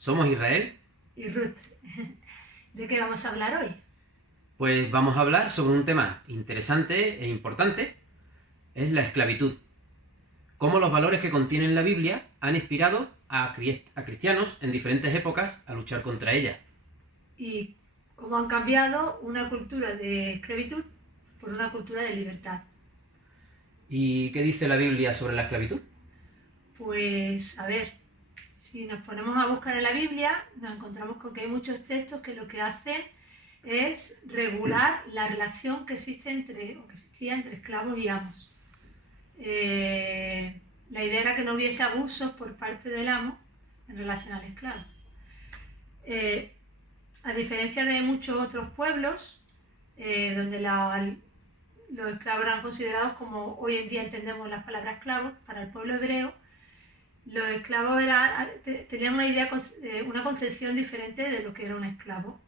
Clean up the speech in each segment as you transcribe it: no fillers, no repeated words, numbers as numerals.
Somos Israel, y Ruth. ¿De qué vamos a hablar hoy? pues vamos a hablar sobre un tema interesante e importante, es la esclavitud. Cómo los valores que contiene la Biblia han inspirado a cristianos en diferentes épocas a luchar contra ella. Y cómo han cambiado una cultura de esclavitud por una cultura de libertad. ¿Y qué dice la Biblia sobre la esclavitud? Pues, a ver, si nos ponemos a buscar en la Biblia, nos encontramos con que hay muchos textos que lo que hacen es regular la relación que existe o que existía entre esclavos y amos. La idea era que no hubiese abusos por parte del amo en relación al esclavo. A diferencia de muchos otros pueblos, donde los esclavos eran considerados como hoy en día entendemos las palabras esclavos, para el pueblo hebreo, los esclavos tenían una concepción diferente de lo que era un esclavo.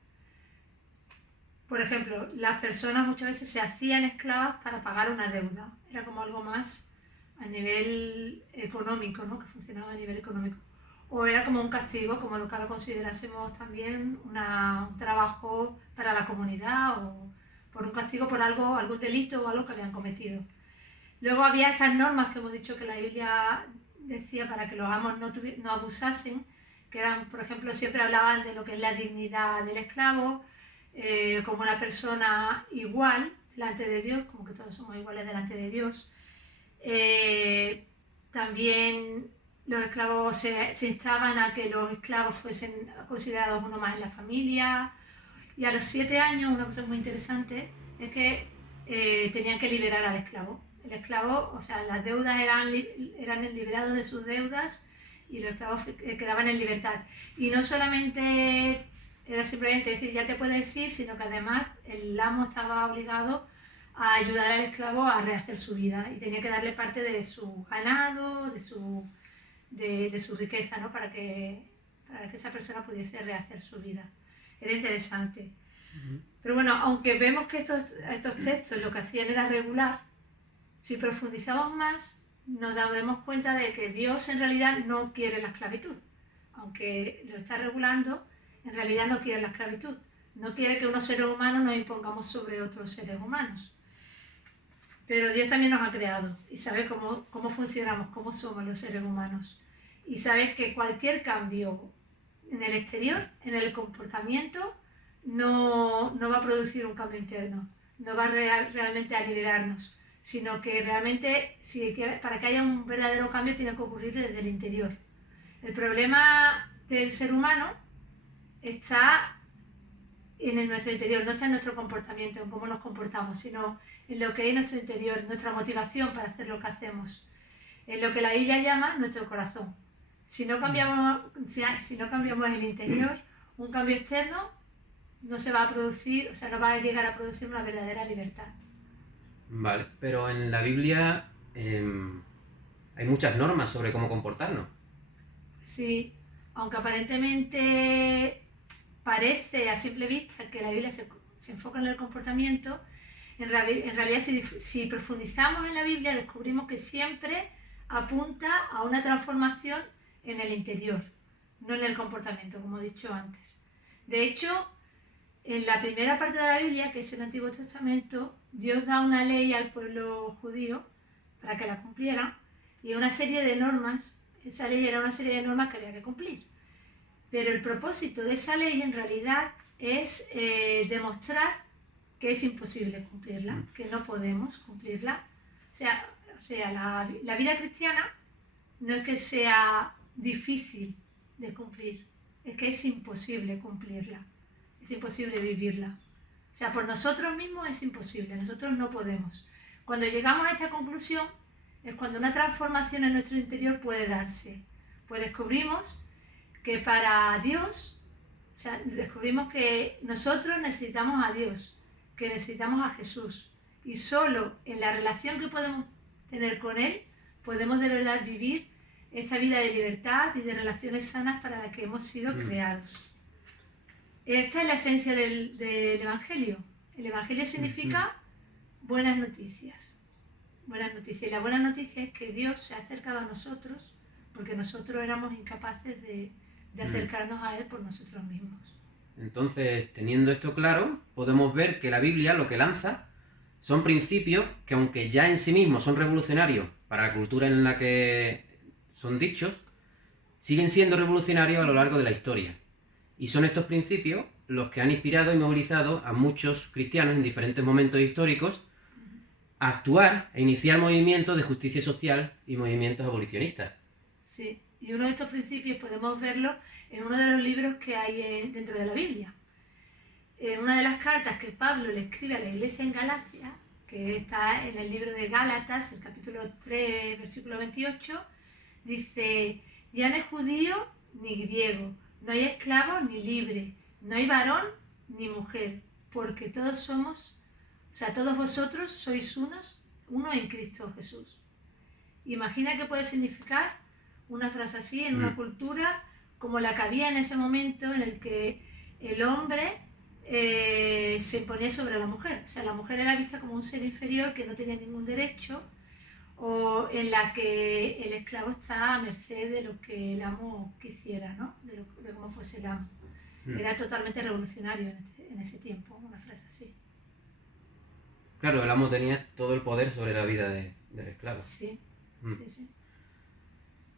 Por ejemplo, las personas muchas veces se hacían esclavas para pagar una deuda. Era como algo más a nivel económico, ¿no? Que funcionaba a nivel económico. O era como un castigo, como lo que ahora considerásemos también un trabajo para la comunidad o por un castigo por algún delito o algo que habían cometido. Luego había estas normas que hemos dicho que la Biblia decía para que los amos no abusasen, que eran, por ejemplo, siempre hablaban de lo que es la dignidad del esclavo, como una persona igual delante de Dios, como que todos somos iguales delante de Dios. También los esclavos se instaban a que los esclavos fuesen considerados uno más en la familia. Y a los 7 años, una cosa muy interesante es que tenían que liberar al esclavo. El esclavo, o sea, las deudas eran liberados de sus deudas y los esclavos quedaban en libertad. Y no solamente era simplemente decir ya te puedes ir, sino que además el amo estaba obligado a ayudar al esclavo a rehacer su vida y tenía que darle parte de su ganado, de su riqueza, ¿no? para que esa persona pudiese rehacer su vida. Era interesante. Pero bueno, aunque vemos que estos textos lo que hacían era regular, si profundizamos más, nos daremos cuenta de que Dios en realidad no quiere la esclavitud. Aunque lo está regulando, en realidad no quiere la esclavitud. No quiere que unos seres humanos nos impongamos sobre otros seres humanos. Pero Dios también nos ha creado y sabe cómo funcionamos, cómo somos los seres humanos. Y sabe que cualquier cambio en el exterior, en el comportamiento, no va a producir un cambio interno, no va realmente a liberarnos, sino que realmente para que haya un verdadero cambio tiene que ocurrir desde el interior. El problema del ser humano está en nuestro interior, no está en nuestro comportamiento, en cómo nos comportamos, sino en lo que hay en nuestro interior, nuestra motivación para hacer lo que hacemos, en lo que la Biblia llama nuestro corazón. Si no cambiamos el interior, un cambio externo no se va a producir, o sea, no va a llegar a producir una verdadera libertad. Vale, pero en la Biblia hay muchas normas sobre cómo comportarnos. Sí, aunque aparentemente parece a simple vista que la Biblia se enfoca en el comportamiento, en realidad si profundizamos en la Biblia descubrimos que siempre apunta a una transformación en el interior, no en el comportamiento, como he dicho antes. De hecho, en la primera parte de la Biblia, que es el Antiguo Testamento, Dios da una ley al pueblo judío para que la cumpliera y una serie de normas. Esa ley era una serie de normas que había que cumplir. Pero el propósito de esa ley en realidad es demostrar que es imposible cumplirla, que no podemos cumplirla. O sea la vida cristiana no es que sea difícil de cumplir, es que es imposible cumplirla, es imposible vivirla. O sea, por nosotros mismos es imposible, nosotros no podemos. Cuando llegamos a esta conclusión es cuando una transformación en nuestro interior puede darse. Pues descubrimos que para Dios, o sea, descubrimos que nosotros necesitamos a Dios, que necesitamos a Jesús. Y solo en la relación que podemos tener con Él podemos de verdad vivir esta vida de libertad y de relaciones sanas para las que hemos sido creados. Esta es la esencia del Evangelio. El Evangelio significa buenas noticias. Buenas noticias. Y la buena noticia es que Dios se ha acercado a nosotros porque nosotros éramos incapaces de de acercarnos a Él por nosotros mismos. Entonces, teniendo esto claro, podemos ver que la Biblia lo que lanza son principios que, aunque ya en sí mismos son revolucionarios para la cultura en la que son dichos, siguen siendo revolucionarios a lo largo de la historia. Y son estos principios los que han inspirado y movilizado a muchos cristianos en diferentes momentos históricos a actuar e iniciar movimientos de justicia social y movimientos abolicionistas. Sí, y uno de estos principios podemos verlo en uno de los libros que hay dentro de la Biblia. En una de las cartas que Pablo le escribe a la iglesia en Galacia, que está en el libro de Gálatas, el capítulo 3, versículo 28, dice: ya no hay judío ni griego, no hay esclavo ni libre, no hay varón ni mujer, porque todos vosotros sois uno en Cristo Jesús. Imagina qué puede significar una frase así en una cultura como la que había en ese momento, en el que el hombre se imponía sobre la mujer. O sea, la mujer era vista como un ser inferior que no tenía ningún derecho, o en la que el esclavo está a merced de lo que el amo quisiera, ¿no? De cómo fuese el amo. Era totalmente revolucionario en ese tiempo, una frase así. Claro, el amo tenía todo el poder sobre la vida del esclavo. Sí, sí.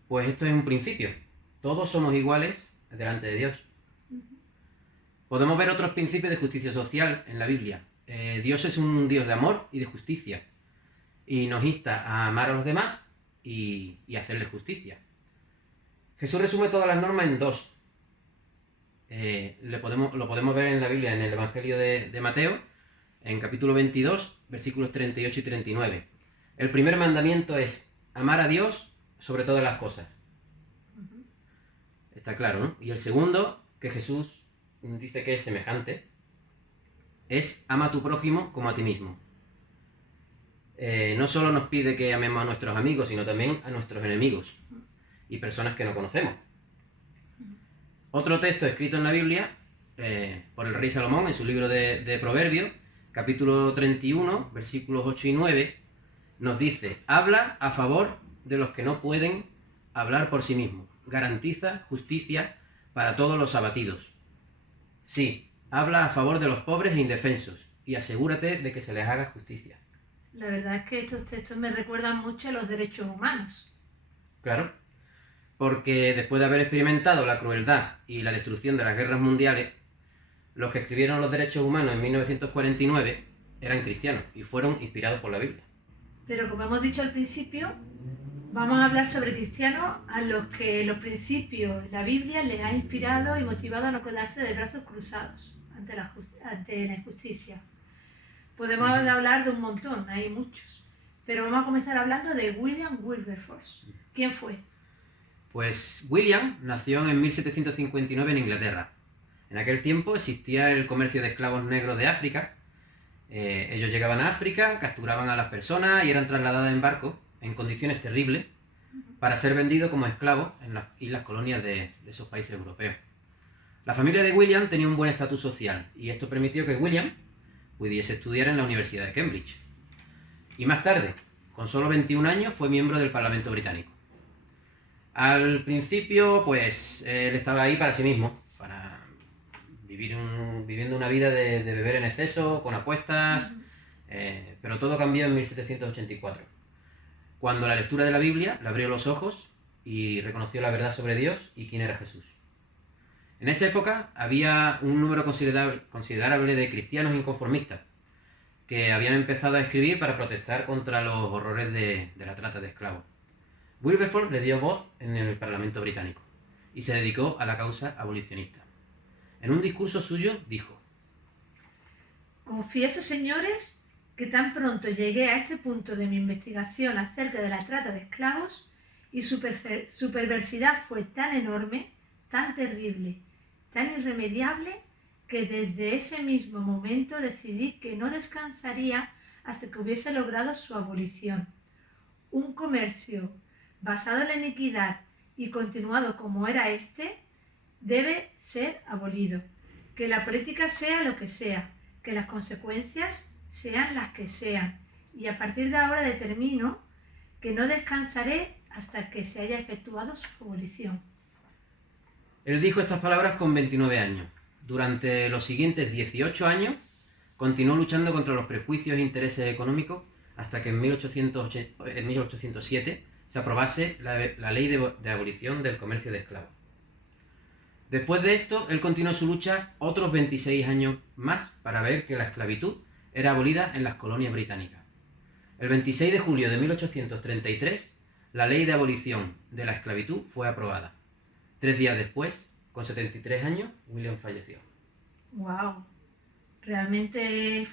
Pues esto es un principio. Todos somos iguales delante de Dios. Podemos ver otros principios de justicia social en la Biblia. Dios es un Dios de amor y de justicia. Y nos insta a amar a los demás y hacerles justicia. Jesús resume todas las normas en dos. Lo podemos ver en la Biblia, en el Evangelio de Mateo, en capítulo 22, versículos 38 y 39. El primer mandamiento es amar a Dios sobre todas las cosas. Está claro, ¿no? Y el segundo, que Jesús dice que es semejante, es ama a tu prójimo como a ti mismo. No solo nos pide que amemos a nuestros amigos, sino también a nuestros enemigos y personas que no conocemos. Otro texto escrito en la Biblia por el rey Salomón en su libro de Proverbios, capítulo 31, versículos 8 y 9, nos dice: habla a favor de los que no pueden hablar por sí mismos. Garantiza justicia para todos los abatidos. Sí, habla a favor de los pobres e indefensos y asegúrate de que se les haga justicia. La verdad es que estos textos me recuerdan mucho a los derechos humanos. Claro, porque después de haber experimentado la crueldad y la destrucción de las guerras mundiales, los que escribieron los derechos humanos en 1949 eran cristianos y fueron inspirados por la Biblia. Pero como hemos dicho al principio, vamos a hablar sobre cristianos a los que los principios, la Biblia les ha inspirado y motivado a no quedarse de brazos cruzados ante la injusticia. Podemos hablar de un montón, hay muchos, pero vamos a comenzar hablando de William Wilberforce. ¿Quién fue? Pues William nació en 1759 en Inglaterra. En aquel tiempo existía el comercio de esclavos negros de África. Ellos llegaban a África, capturaban a las personas y eran trasladadas en barco en condiciones terribles para ser vendidos como esclavos en las islas colonias de esos países europeos. La familia de William tenía un buen estatus social y esto permitió que William pudiese estudiar en la Universidad de Cambridge. Y más tarde, con solo 21 años, fue miembro del Parlamento británico. Al principio, pues, él estaba ahí para sí mismo, para viviendo una vida de beber en exceso, con apuestas, pero todo cambió en 1784, cuando la lectura de la Biblia le abrió los ojos y reconoció la verdad sobre Dios y quién era Jesús. En esa época había un número considerable de cristianos inconformistas que habían empezado a escribir para protestar contra los horrores de la trata de esclavos. Wilberforce le dio voz en el Parlamento británico y se dedicó a la causa abolicionista. En un discurso suyo dijo: confieso, señores, que tan pronto llegué a este punto de mi investigación acerca de la trata de esclavos y su perversidad fue tan enorme, tan terrible, tan irremediable, que desde ese mismo momento decidí que no descansaría hasta que hubiese logrado su abolición. Un comercio basado en la iniquidad y continuado como era este, debe ser abolido. Que la política sea lo que sea, que las consecuencias sean las que sean, y a partir de ahora determino que no descansaré hasta que se haya efectuado su abolición. Él dijo estas palabras con 29 años. Durante los siguientes 18 años continuó luchando contra los prejuicios e intereses económicos hasta que en 1807 se aprobase la ley de abolición del comercio de esclavos. Después de esto, él continuó su lucha otros 26 años más para ver que la esclavitud era abolida en las colonias británicas. El 26 de julio de 1833, la ley de abolición de la esclavitud fue aprobada. 3 días después, con 73 años, William falleció. ¡Wow! Realmente es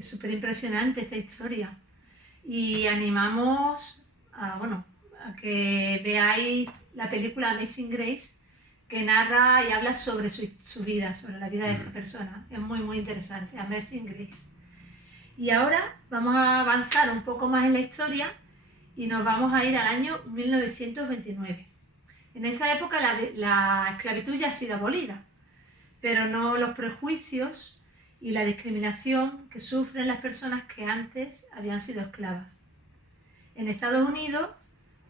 súper impresionante esta historia. Y animamos a que veáis la película Amazing Grace, que narra y habla sobre su vida, sobre la vida de esta persona. Es muy, muy interesante, Amazing Grace. Y ahora vamos a avanzar un poco más en la historia y nos vamos a ir al año 1929. En esta época la esclavitud ya ha sido abolida, pero no los prejuicios y la discriminación que sufren las personas que antes habían sido esclavas. En Estados Unidos,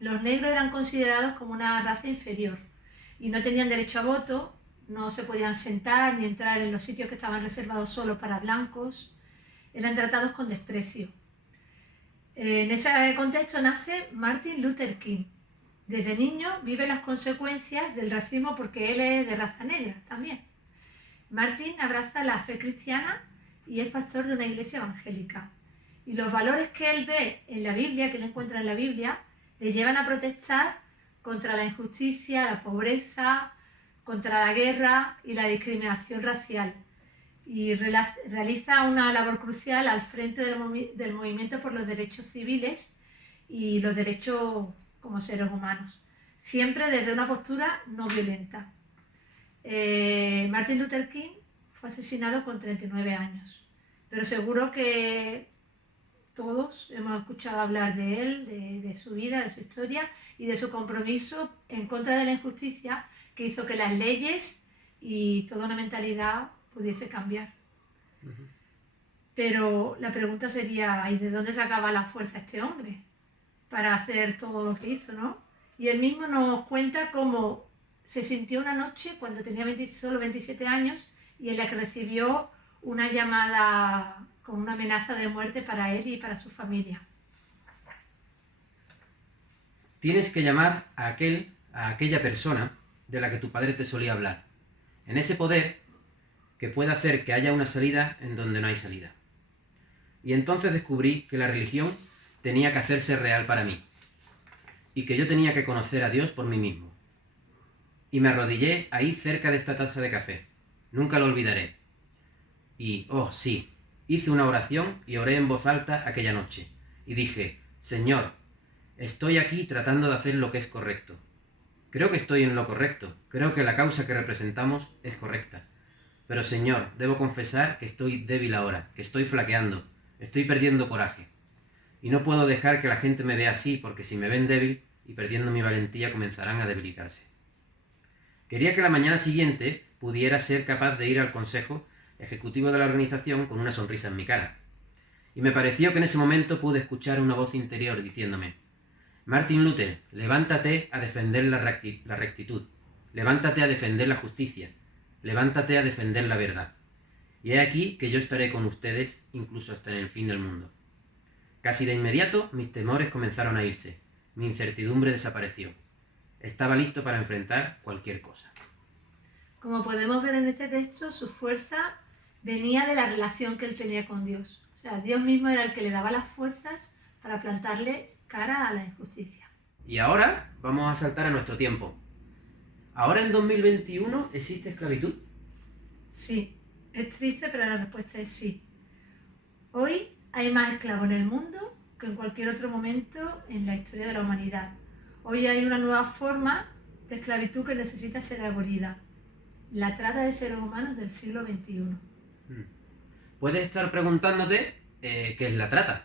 los negros eran considerados como una raza inferior y no tenían derecho a voto, no se podían sentar ni entrar en los sitios que estaban reservados solo para blancos, eran tratados con desprecio. En ese contexto nace Martin Luther King. Desde niño vive las consecuencias del racismo porque él es de raza negra también. Martin abraza la fe cristiana y es pastor de una iglesia evangélica. Y los valores que él ve en la Biblia, que él encuentra en la Biblia, le llevan a protestar contra la injusticia, la pobreza, contra la guerra y la discriminación racial. Y realiza una labor crucial al frente del movimiento por los derechos civiles y los derechos como seres humanos, siempre desde una postura no violenta. Martin Luther King fue asesinado con 39 años, pero seguro que todos hemos escuchado hablar de él, de su vida, de su historia y de su compromiso en contra de la injusticia que hizo que las leyes y toda una mentalidad pudiese cambiar. Pero la pregunta sería, ¿y de dónde sacaba la fuerza este hombre para hacer todo lo que hizo, no? Y él mismo nos cuenta cómo se sintió una noche cuando tenía solo 27 años y en la que recibió una llamada con una amenaza de muerte para él y para su familia. Tienes que llamar a aquella persona de la que tu padre te solía hablar, en ese poder que puede hacer que haya una salida en donde no hay salida. Y entonces descubrí que la religión tenía que hacerse real para mí, y que yo tenía que conocer a Dios por mí mismo. Y me arrodillé ahí cerca de esta taza de café. Nunca lo olvidaré. Y, oh sí, hice una oración y oré en voz alta aquella noche. Y dije, Señor, estoy aquí tratando de hacer lo que es correcto. Creo que estoy en lo correcto. Creo que la causa que representamos es correcta. Pero, Señor, debo confesar que estoy débil ahora, que estoy flaqueando, estoy perdiendo coraje. Y no puedo dejar que la gente me vea así, porque si me ven débil y perdiendo mi valentía comenzarán a debilitarse. Quería que la mañana siguiente pudiera ser capaz de ir al consejo ejecutivo de la organización con una sonrisa en mi cara. Y me pareció que en ese momento pude escuchar una voz interior diciéndome, Martin Luther, levántate a defender la rectitud, levántate a defender la justicia, levántate a defender la verdad. Y he aquí que yo estaré con ustedes incluso hasta en el fin del mundo. Casi de inmediato mis temores comenzaron a irse, mi incertidumbre desapareció. Estaba listo para enfrentar cualquier cosa. Como podemos ver en este texto, su fuerza venía de la relación que él tenía con Dios. O sea, Dios mismo era el que le daba las fuerzas para plantarle cara a la injusticia. Y ahora vamos a saltar a nuestro tiempo. ¿Ahora en 2021 existe esclavitud? Sí, es triste, pero la respuesta es sí. Hoy hay más esclavos en el mundo que en cualquier otro momento en la historia de la humanidad. Hoy hay una nueva forma de esclavitud que necesita ser abolida. La trata de seres humanos del siglo XXI. Puedes estar preguntándote ¿qué es la trata?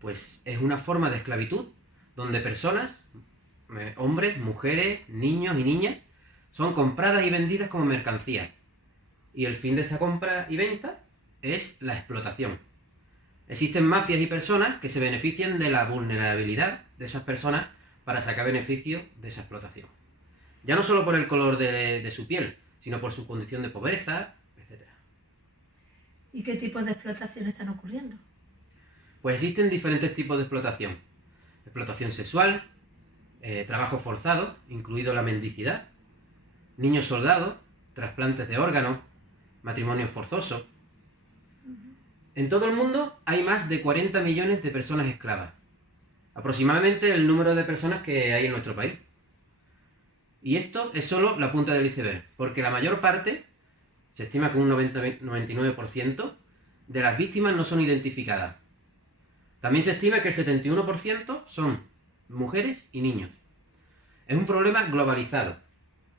Pues es una forma de esclavitud donde personas, hombres, mujeres, niños y niñas, son compradas y vendidas como mercancía. Y el fin de esa compra y venta es la explotación. Existen mafias y personas que se benefician de la vulnerabilidad de esas personas para sacar beneficio de esa explotación. Ya no solo por el color de su piel, sino por su condición de pobreza, etcétera. ¿Y qué tipos de explotación están ocurriendo? Pues existen diferentes tipos de explotación. Explotación sexual, trabajo forzado, incluido la mendicidad, niños soldados, trasplantes de órganos, matrimonios forzosos. En todo el mundo hay más de 40 millones de personas esclavas. Aproximadamente el número de personas que hay en nuestro país. Y esto es solo la punta del iceberg, porque la mayor parte, se estima que un 99% de las víctimas no son identificadas. También se estima que el 71% son mujeres y niños. Es un problema globalizado.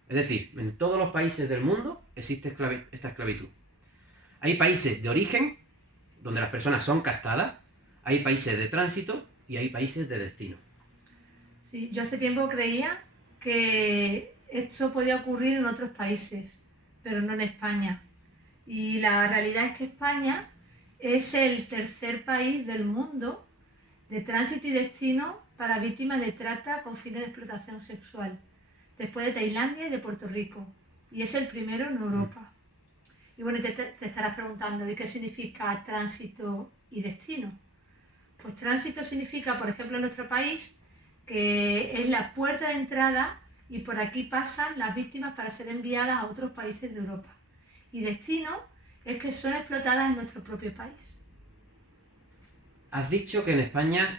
Es decir, en todos los países del mundo existe esta esclavitud. Hay países de origen, donde las personas son castradas, hay países de tránsito y hay países de destino. Sí, yo hace tiempo creía que esto podía ocurrir en otros países, pero no en España. Y la realidad es que España es el tercer país del mundo de tránsito y destino para víctimas de trata con fines de explotación sexual, después de Tailandia y de Puerto Rico. Y es el primero en Europa. Y bueno, te estarás preguntando, ¿y qué significa tránsito y destino? Pues tránsito significa, por ejemplo, en nuestro país, que es la puerta de entrada y por aquí pasan las víctimas para ser enviadas a otros países de Europa. Y destino es que son explotadas en nuestro propio país. Has dicho que en España,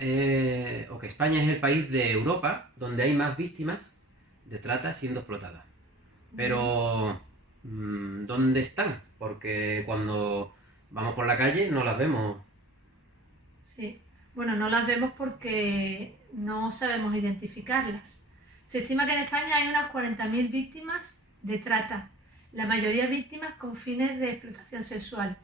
o que España es el país de Europa donde hay más víctimas de trata siendo explotadas. Pero, ¿dónde están? Porque cuando vamos por la calle no las vemos. Sí, bueno, no las vemos porque no sabemos identificarlas. Se estima que en España hay unas 40.000 víctimas de trata, la mayoría víctimas con fines de explotación sexual.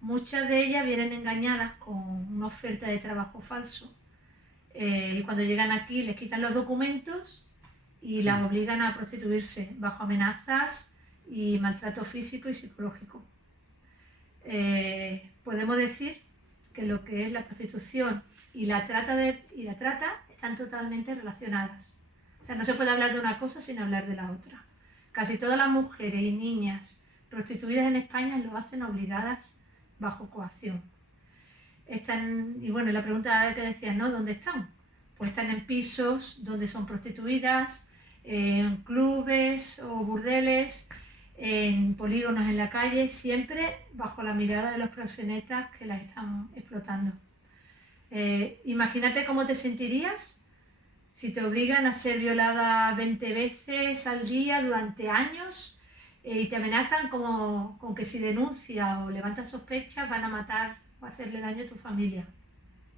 Muchas de ellas vienen engañadas con una oferta de trabajo falso y cuando llegan aquí les quitan los documentos y las obligan a prostituirse bajo amenazas y maltrato físico y psicológico. Podemos decir que lo que es la prostitución y la trata están totalmente relacionadas. O sea, no se puede hablar de una cosa sin hablar de la otra. Casi todas las mujeres y niñas prostituidas en España lo hacen obligadas bajo coacción. Y bueno, la pregunta que decías, ¿no? ¿Dónde están? Pues están en pisos donde son prostituidas, en clubes o burdeles, en polígonos en la calle, siempre bajo la mirada de los proxenetas que las están explotando. Imagínate cómo te sentirías si te obligan a ser violada 20 veces al día durante años y te amenazan con que si denuncias o levantas sospechas van a matar o hacerle daño a tu familia.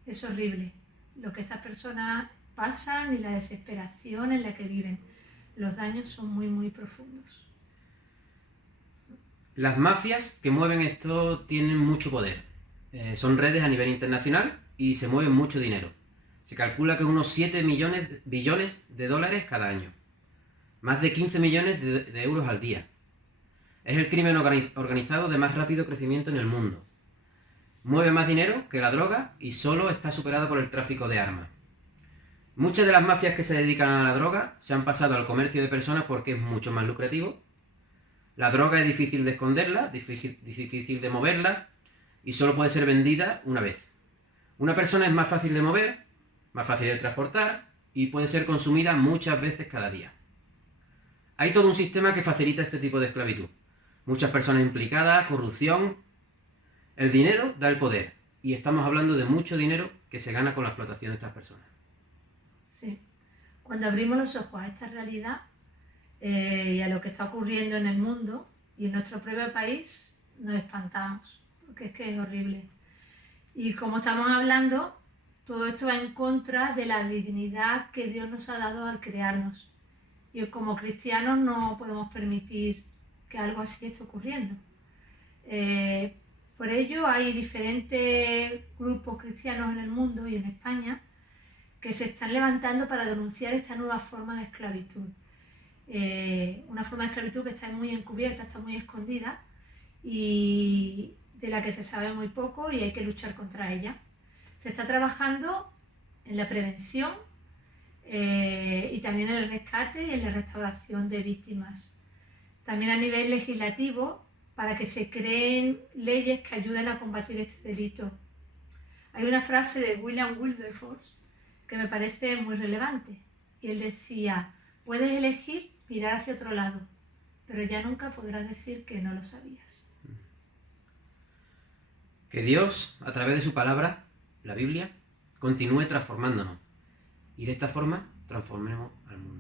Es horrible lo que estas personas pasan y la desesperación en la que viven. Los daños son muy, muy profundos. Las mafias que mueven esto tienen mucho poder. Son redes a nivel internacional y se mueven mucho dinero. Se calcula que unos 7 billones de dólares cada año. Más de 15 millones de euros al día. Es el crimen organizado de más rápido crecimiento en el mundo. Mueve más dinero que la droga y solo está superada por el tráfico de armas. Muchas de las mafias que se dedican a la droga se han pasado al comercio de personas porque es mucho más lucrativo. La droga es difícil de esconderla, difícil de moverla y solo puede ser vendida una vez. Una persona es más fácil de mover, más fácil de transportar y puede ser consumida muchas veces cada día. Hay todo un sistema que facilita este tipo de esclavitud. Muchas personas implicadas, corrupción. El dinero da el poder y estamos hablando de mucho dinero que se gana con la explotación de estas personas. Sí. Cuando abrimos los ojos a esta realidad y a lo que está ocurriendo en el mundo y en nuestro propio país, nos espantamos, porque es que es horrible. Y como estamos hablando, todo esto va en contra de la dignidad que Dios nos ha dado al crearnos. Y como cristianos no podemos permitir que algo así esté ocurriendo. Por ello hay diferentes grupos cristianos en el mundo y en España que se están levantando para denunciar esta nueva forma de esclavitud. Una forma de esclavitud que está muy encubierta, está muy escondida y de la que se sabe muy poco y hay que luchar contra ella. Se está trabajando en la prevención, y también en el rescate y en la restauración de víctimas. También a nivel legislativo, para que se creen leyes que ayuden a combatir este delito. Hay una frase de William Wilberforce que me parece muy relevante. Y él decía, puedes elegir mirar hacia otro lado, pero ya nunca podrás decir que no lo sabías. Que Dios, a través de su palabra, la Biblia, continúe transformándonos y de esta forma transformemos al mundo.